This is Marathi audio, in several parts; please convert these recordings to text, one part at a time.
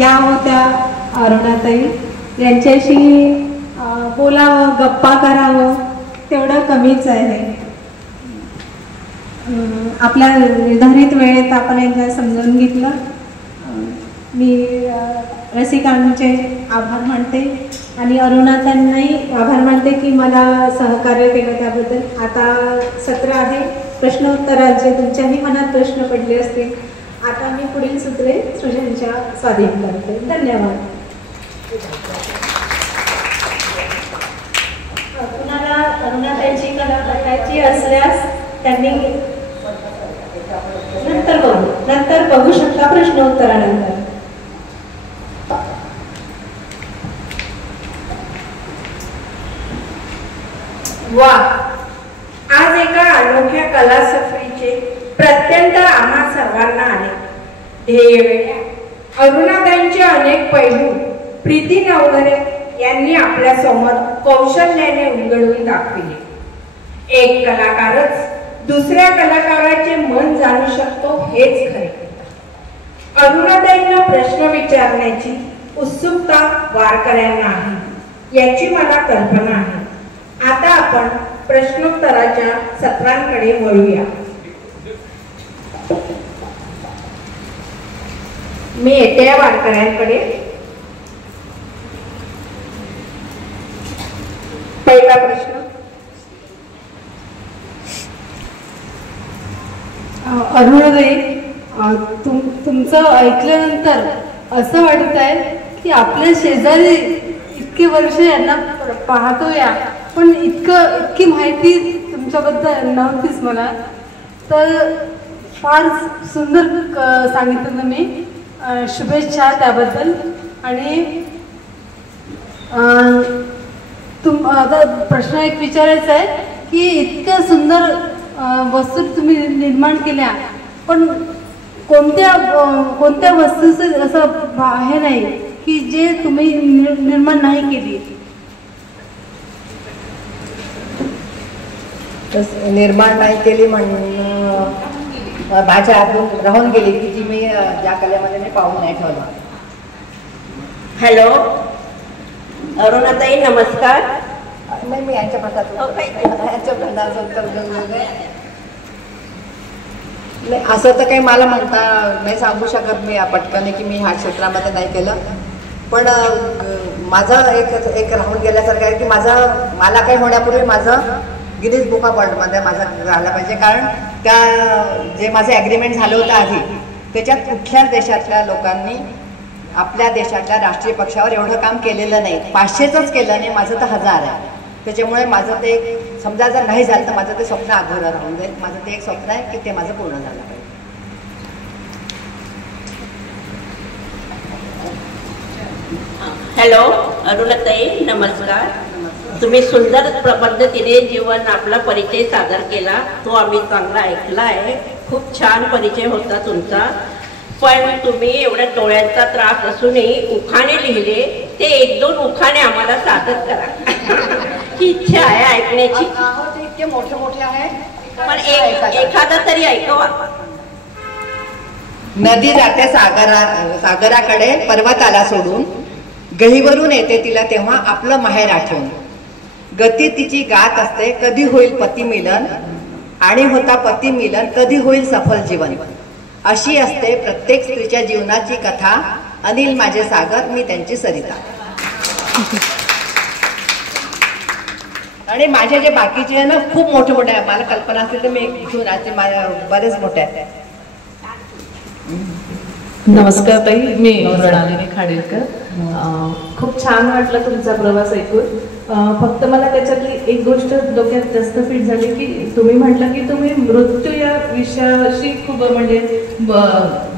या होत्या अरुणाताई, यांच्याशी बोलावं, गप्पा करावं तेवढं कमीच आहे. आपल्या निर्धारित वेळेत आपण एकदा समजून घेतलं. मी रसिकांचे आभार मानते आणि अरुणाताईंनाही आभार मानते की मला सहकार्य केलं त्याबद्दल. आता सत्र आहे प्रश्नोत्तरांचे. तुमच्याही मनात प्रश्न पडले असतील. आता मी पुढील सूत्रे सृजनच्या स्वाधीन करते. धन्यवाद. कुणाला अरुणाताईंची कला बघायची असल्यास त्यांनी नंतर बघू शकता प्रश्नोत्तरानंतर. वा, आज एका अनोख्या कला सफरीचे प्रत्यंत आम्हा सर्वांना आले. ध्येय अरुणाताईंचे अनेक पैलू प्रीती नवघरे यांनी आपल्या समोर कौशल्याने उलगडून दाखविले. एक कलाकारच दुसऱ्या कलाकाराचे मन जाणू शकतो हेच खरे. अरुणाताईंना प्रश्न विचारण्याची उत्सुकता वारकऱ्यांना आहे याची मला कल्पना आहे. आता आपण प्रश्नोत्तराच्या सत्रांकडे वळूया. मी येते या वारकऱ्यांकडे. पहिला प्रश्न. अरुणाताई, तुमचं ऐकल्यानंतर असं वाटत आहे की आपल्या शेजारी इतके वर्ष यांना पाहतो या, पण इतकी माहिती तुमच्याबद्दल नव्हतीच मला. तर फार सुंदर सांगितलं तुम्ही. शुभेच्छा त्याबद्दल. आणि आता प्रश्न एक विचारायचा आहे की इतक्या सुंदर वस्तू तुम्ही निर्माण केल्या, पण कोणत्या वस्तूचं असं हे नाही की जे तुम्ही निर्माण नाही केली? निर्माण नाही केली म्हणून माझ्या हातून राहून गेली की जी मी ज्या कलेमध्ये मी पाहून नाही ठेवलं. हॅलो अरुणाताई, नमस्कार. नाही, मी यांच्या प्रश्नाचं उत्तर नाही. असं तर काही मला म्हणता नाही सांगू शकत मी पटकन की मी ह्या क्षेत्रामध्ये नाही केलं. पण माझं एक राहून गेल्यासारखं आहे की मला काही होण्यापूर्वी माझं गिनीज बुक ऑफ वर्ल्डमध्ये माझं राहिलं पाहिजे. कारण त्या जे माझं ॲग्रीमेंट झालं होतं आधी, त्याच्यात कुठल्याच देशातल्या लोकांनी आपल्या देशातल्या राष्ट्रीय पक्षावर एवढं काम केलेलं नाही. 500च केलं नाही, माझं तर 1000 आहे. त्याच्यामुळे माझं ते समजा जर नाही झालं तर माझं ते स्वप्न अधुरं राहून जाईल. माझं ते एक स्वप्न आहे की ते माझं पूर्ण झालं पाहिजे. हॅलो अरुणाताई, नमस्कार. तुम्ही सुंदर पद्धतीने जीवन आपला परिचय सादर केला, तो आम्ही चांगला ऐकला आहे. खूप छान परिचय होता तुमचा. पण तुम्ही एवढ्या डोळ्यांचा त्रास असूनही उखाणे लिहिले, ते 1-2 उखाणे आम्हाला सादर करा. ही इच्छा आहे ऐकण्याची. ते इतके मोठे मोठे आहे, पण एखादा तरी ऐकवा. नदी जाते सागराकडे पर्वताला सोडून, गहीवरून येते तिला तेव्हा आपलं माहेर आठवून. गती तिची गात असते कधी होईल पती मिलन, आणि होता पती मिलन कधी होईल सफल जीवन. अशी असते प्रत्येक स्त्रीच्या जीवनाची कथा. अनिल माझे सागर, मी त्यांची सरिता. आणि माझे जे बाकीचे आहे ना खूप मोठे मोठे आहे. मला कल्पना असेल तर मी घेऊन आज बरेच मोठे आहेत. नमस्कार ताई, मी प्रणालिनी खाडेलकर. खूप छान वाटलं तुमचा प्रवास ऐकून. फक्त मला त्याच्यातली एक गोष्ट डोक्यात जास्त फिट झाली की तुम्ही म्हटलं की तुम्ही मृत्यू या विषयाशी खूप म्हणजे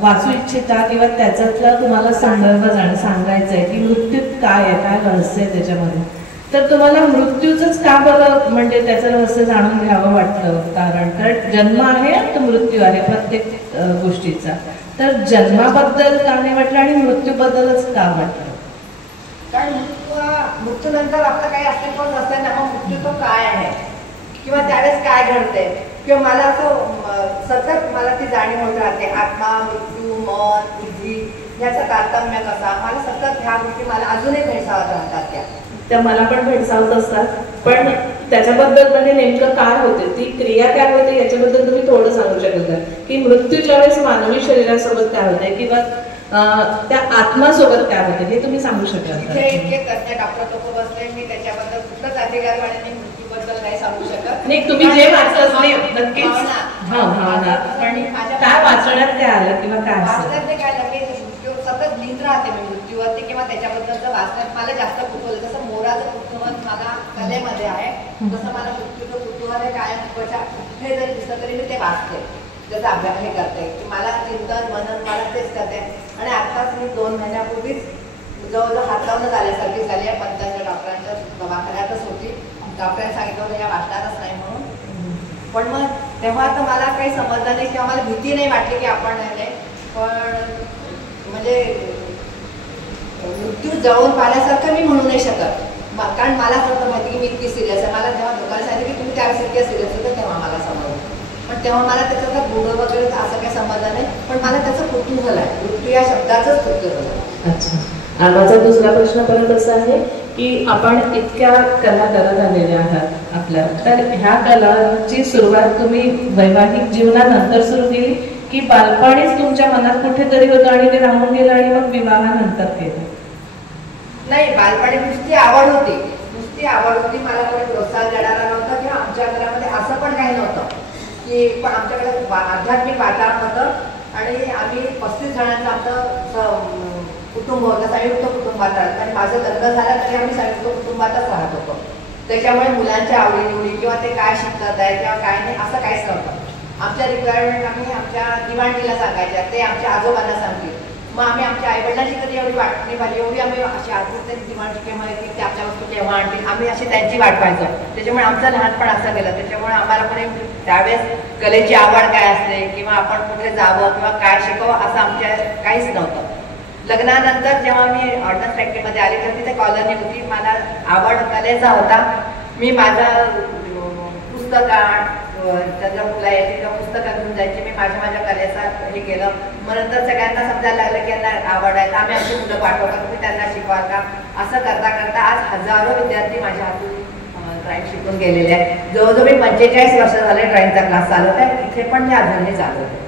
वाचू इच्छिता किंवा त्याच्यातला तुम्हाला संदर्भ सांगायचा आहे की मृत्यू काय आहे, काय रहस्य आहे त्याच्यामध्ये. तर तुम्हाला मृत्यूचंच का बरं म्हणजे त्याचं रहस्य जाणून घ्यावं वाटलं? कारण जन्म आहे तर मृत्यू आहे प्रत्येक गोष्टीचा. तर जन्माबद्दल का नाही वाटलं आणि मृत्यूबद्दलच का वाटलं? कारण मृत्यूनंतर आपलं काही अस्तित्व नसतं ना, मग मृत्यू तो काय आहे किंवा त्यावेळेस काय घडते किंवा मला असं सतत मला ती जाणीव होत राहते. आत्मा, मृत्यू, मन, बुद्धी ह्याचं तारतम्य कसा, मला सतत ह्या गोष्टी मला अजूनही भेडसावत राहतात त्या मला पण भेडसावत असतात. पण त्याच्याबद्दल म्हणजे नेमकं काय होते, ती क्रिया काय होते याच्याबद्दल तुम्ही थोडं सांगू शकत का? की मृत्यूच्या वेळेस मानवी शरीरासोबत काय होते किंवा त्या आत्मासोबत काय होते हे तुम्ही सांगू शकाल? इथे इतके तज्ञ डॉक्टर लोक बसले, मी त्याच्याबद्दल कुठलंच अधिकारपणे मृत्यूबद्दल काही सांगू शकत नाही. तुम्ही जे वाचलं नाही नक्कीच. भावना. पण काय वाचण्यात काय आलं किंवा काय वाचण्यात ते काय लागले, मृत्यू सतत लिहित राहते मी मृत्यूवरती किंवा त्याच्याबद्दलचं वाचण्यात मला जास्त कुतूहल. जसं मोराचं कुतूहल मला कलेमध्ये आहे, तसं मला मृत्यूचं कुतूहल आहे. कायम कुठे जरी दिसलं तरी मी ते वाचते, त्याचा अभ्यास हे करते की मला चिंतन मनन मला तेच करते. आणि आत्ताच मी 2 महिन्यापूर्वीच जवळजवळ हातावून आल्यासारखी झाली आहे. पंचांच्या डॉक्टरांच्या दवाखान्यातच होती. डॉक्टरांनी सांगितलं होतं या वाचणारच नाही म्हणून. पण मग तेव्हा तर मला काही समजलं नाही किंवा मला भीती नाही वाटली की आपण नाही. पण म्हणजे मृत्यू जवळून पाहण्यासारखं मी म्हणू नाही शकत, कारण मला फक्त माहिती की मी इतकी सिरियस आहे. मला जेव्हा लोकांनी सांगितलं की तुम्ही त्यावेळेस इतक्या सिरियस होतं तेव्हा मला समजलं. पण तेव्हा मला त्याचं काय गुढ वगैरे असं काही समजलं नाही. पण मला त्याचं कुतूहल आहे, मृत्यू या शब्दाचंच कुतूहल आहे. अच्छा. माझा दुसरा प्रश्न परत असा आहे की आपण इतक्या कला करत आलेल्या आहात आपल्या, तर ह्या कलाची सुरुवात तुम्ही वैवाहिक जीवनानंतर सुरू केली की बालपणीच तुमच्या मनात कुठेतरी होतं आणि ते राहून गेलं आणि मग विवाहानंतर केलं? नाही, बालपणी नुसती आवड होती, नुसती आवड होती. मला कोणी प्रोत्साहन देणारा नव्हता किंवा आमच्या घरामध्ये असं पण काही नव्हतं की, पण आमच्याकडे आध्यात्मिक वातावरण होतं. आणि आम्ही 35 जणांचं आमचं कुटुंब होतं, संयुक्त कुटुंबात राहत. आणि माझं लग्न झालं तरी आम्ही संयुक्त कुटुंबातच राहत होतो. त्याच्यामुळे मुलांच्या आवडीनिवडी किंवा ते काय शिकतात आहे किंवा काय नाही असं काहीच नव्हतं. आमच्या रिक्वायरमेंट आम्ही आमच्या दिवाणीला सांगायच्या, ते आमच्या आजोबांना सांगतील. मग आम्ही आमच्या आईवडिलांची कधी एवढी वाट नाही पाहिली, एवढी आम्ही अशी आतुरतेने दिवाणची केव्हा येतील, ते आपल्या वस्तू केव्हा आणतील, आम्ही अशी त्यांची वाट पाहायचो. त्याच्यामुळे आमचं लहानपण असं गेलं. त्याच्यामुळे आम्हाला कोणी त्यावेळेस कलेची आवड काय असते किंवा आपण कुठे जावं किंवा काय शिकावं असं आमच्या काहीच नव्हतं. लग्नानंतर जेव्हा मी ऑर्डनन्स फॅक्टरीमध्ये आली तर तिथे कॉलनी होती. मला आवड कलेचा होता. मी माझं पुस्तकात चंद्रपूरला यायची किंवा पुस्तकं घेऊन जायची. मी माझ्या कलेचा हे केलं. मग नंतर सगळ्यांना समजायला लागलं की यांना आवड आहे, आम्ही आमची मुलं पाठवतो, तुम्ही त्यांना शिकवाल का. असं करता करता आज हजारो विद्यार्थी माझ्या हातून ड्रॉइंग शिकून गेलेले आहेत. जवळजवळ मी 45 वर्ष झाले ड्रॉइंगचा क्लास चालवत आहे. इथे पण मी अजूनही चालवते.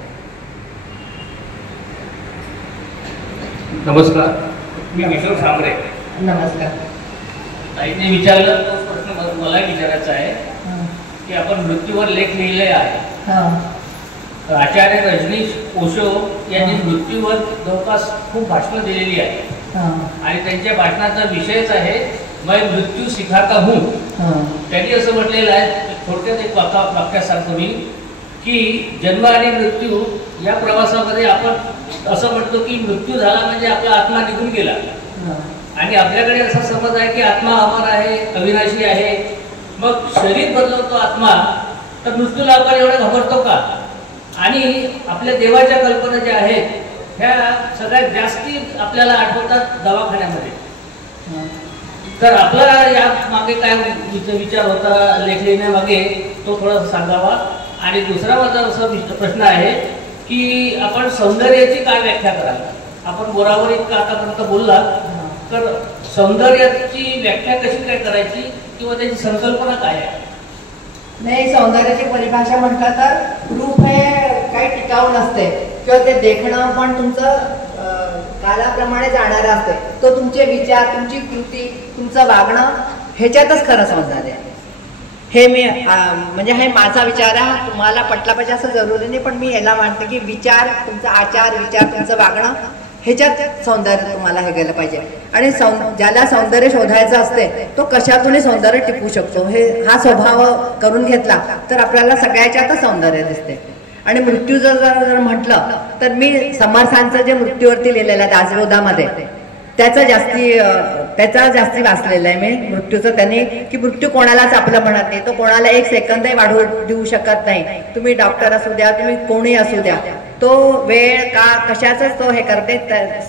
नमस्कार, मी किशोर सांबरे. नमस्कार. ताईने विचारलं तोच प्रश्न मला विचारायचा आहे की आपण मृत्यूवर लेख लिहिले आहे. आचार्य रजनीश ओशो यांनी मृत्यूवर जवळपास खूप भाषणं दिलेली आहेत आणि त्यांच्या भाषणाचा विषयच आहे मैं मृत्यू सिखाता हूँ. त्यांनी असं म्हटलेलं आहे, थोडक्यात एक वाक्यात सांगतो मी, की जन्म आणि मृत्यू या प्रवासामध्ये आपण असं म्हणतो की मृत्यू झाला म्हणजे आपला आत्मा निघून गेला. आणि आपल्याकडे असा समज आहे की आत्मा अमर आहे, अविनाशी आहे. मग शरीर बदलवतो आत्मा, तर मृत्यू लावताना एवढा घाबरतो का? आणि आपल्या देवाच्या कल्पना ज्या आहेत ह्या सगळ्यात जास्ती आपल्याला आठवतात दवाखान्यामध्ये. तर आपला या मागे काय विचार होता लेख लिहिण्यामागे तो थोडा सांगावा. आणि दुसरा माझा असा प्रश्न आहे की आपण सौंदर्याची काय व्याख्या कराल? आपण बोरावर इतका आतापर्यंत बोलला, तर सौंदर्याची व्याख्या कशी काय करायची किंवा त्याची संकल्पना काय आहे? नाही, सौंदर्याची परिभाषा म्हटलं तर रूप हे काही टिकाऊ नसते किंवा ते देखणं पण तुमचं कालाप्रमाणे जाणारं असते. तो तुमचे विचार, तुमची कृती, तुमचं वागणं ह्याच्यातच खरं सौंदर्य आहे. हे मी म्हणजे हे माझा विचार आहे. तुम्हाला पटला पाहिजे असं जरुरी नाही, पण मी याला मानते की विचार, तुमचा आचार विचार, तुमचं वागणं ह्याच्यात सौंदर्य तुम्हाला हे गेलं पाहिजे. आणि ज्याला सौंदर्य शोधायचं असते तो कशातूनही सौंदर्य टिकू शकतो. हा स्वभाव करून घेतला तर आपल्याला सगळ्याच्यातच सौंदर्य दिसते. आणि मृत्यू जर म्हटलं तर मी समर्थांचं जे मृत्यूवरती लिहिलेलं आहे दासबोधामध्ये त्याचा जास्ती वाचलेलं आहे मी मृत्यूचं. त्यांनी की मृत्यू कोणालाच आपलं म्हणत नाही, तो कोणाला 1 सेकंदही वाढवू देऊ शकत नाही. तुम्ही डॉक्टर असू द्या, तुम्ही कोणी असू द्या, तो वेळ का कशाच तो हे करते.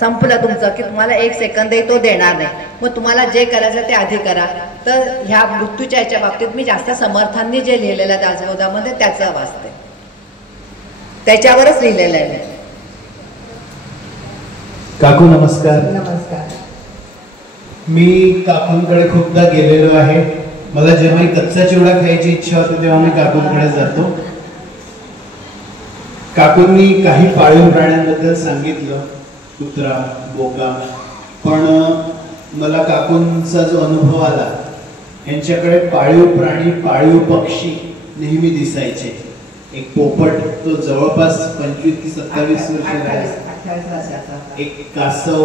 संपलं तुमचं की तुम्हाला 1 सेकंदही तो देणार नाही. मग तुम्हाला जे करायचं ते आधी करा. तर ह्या मृत्यूच्या याच्या बाबतीत मी जास्त समर्थांनी जे लिहिलेलं आहे दासबोधामध्ये त्याचं वाचते, त्याच्यावरच लिहिलेलं आहे. काकू नमस्कार. नमस्कार. मी काकूंकडे खूपदा गेलेलो आहे. मला जेव्हा कच्चा चिवडा खायची इच्छा होते तेव्हा मी काकूंकडे जातो. काकूंनी काही पाळीव प्राण्यांबद्दल सांगितलं, कुत्रा, बोका, पण मला काकूंचा जो अनुभव आला, यांच्याकडे पाळीव प्राणी, पाळीव पक्षी नेहमी दिसायचे. एक पोपट, तो जवळपास 25 ते 27 वर्षाचा, एक कासव.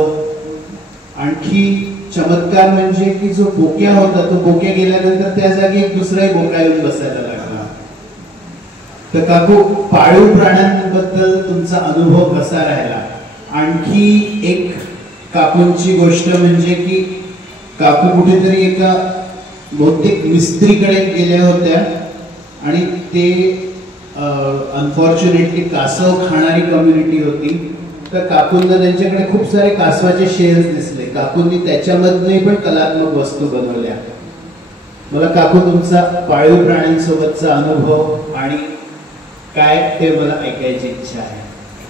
आणखी चमत्कार म्हणजे की जो बोक्या होता, तो बोक्या गेल्यानंतर त्या जागी एक दुसराही बोका येऊन बसायला लागला. तर काकू, पाळीव प्राण्यांबद्दल तुमचा अनुभव कसा राहिला? आणखी एक काकूंची गोष्ट म्हणजे की काकू कुठेतरी एका बहुतेक मिस्त्रीकडे गेल्या होत्या आणि ते अनफॉर्च्युनेटली कासव खाणारी कम्युनिटी होती. तर काकूंना त्यांच्याकडे खूप सारे कासवाचे शेल्स दिसले. काकूंनी त्याच्यामधने पण कलात्मक वस्तू बनवल्या. मला काकू तुमचा पाळीव प्राण्यांसोबतचा अनुभव आणि काय ते मला ऐकायची इच्छा आहे,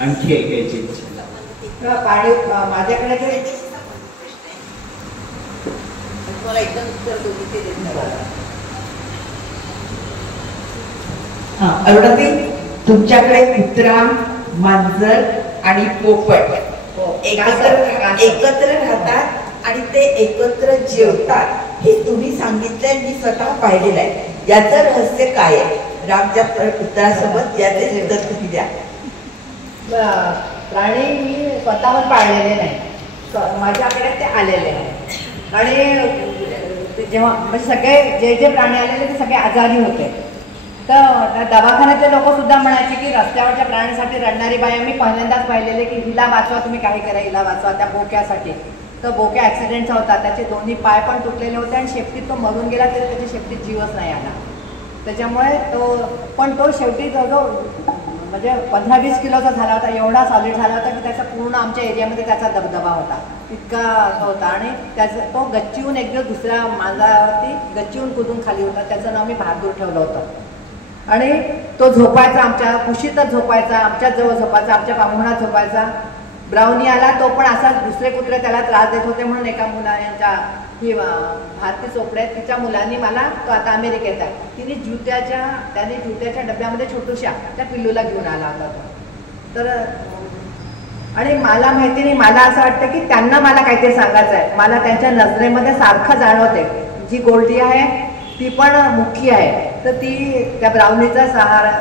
आणखी ऐकायची इच्छा. पाळीव माझ्याकडे मला एकदम उत्तर अरुणाताई, तुमच्याकडे कुत्रा, मांजर आणि पोपट एकत्र राहतात आणि ते एकत्र जेवतात, हे तुम्ही सांगितलंय, मी स्वतः पाहिलेलं आहे. याचं रहस्य काय आहे? रामच्या पुत्रासोबत याचे उत्तर तुम्ही द्या. प्राणी मी स्वतःहून पाळलेले नाही, माझ्याकडे ते आलेले आहे. आणि जेव्हा म्हणजे सगळे जे प्राणी आलेले ते सगळे आजारी होते. तर दवाखान्यातले लोक सुद्धा म्हणायचे की रस्त्यावरच्या प्राण्यासाठी रडणारी बाई मी पहिल्यांदाच पाहिलेले की हिला वाचवा, तुम्ही काही करा, हिला वाचवा त्या बोक्यासाठी. तर बोक्या ॲक्सिडेंटचा होता, त्याचे दोन्ही पाय पण तुटलेले होते आणि शेपटीत तो मरून गेला तरी त्याच्या शेपटीत जीवच नाही आला. त्याच्यामुळे तो शेवटी जवळजवळ म्हणजे 15-20 किलोचा झाला होता. एवढा सॉलिड झाला होता की त्याचा पूर्ण आमच्या एरियामध्ये त्याचा दबदबा होता, इतका होता. आणि त्याचं तो गच्चीहून एक दिवस दुसऱ्या मांजरावरती गच्चीहून कुदून खाली होता. त्याचं नाव मी बहादूर ठेवलं होतं. आणि तो झोपायचा, आमच्या कुशीतच झोपायचा, आमच्याच जवळ झोपायचा, आमच्या पांघरुणात झोपायचा. ब्राउनी आला, तो पण असाच, दुसरे कुत्रे त्याला त्रास देत होते म्हणून एका मुलांच्या ही भारती चोपडे, तिच्या मुलांनी मला, तो आता अमेरिकेत आहे, त्याने ज्युत्याच्या डब्यामध्ये छोटूशा त्या पिल्लूला घेऊन आला होता तो. तर आणि मला माहिती नाही, मला असं वाटतं की त्यांना मला काहीतरी सांगायचं आहे. मला त्यांच्या नजरेमध्ये सारखं जाणवते, जी गोल्डी आहे ती पण मुख्य आहे, तर ती त्या ब्राउनीचा सहारा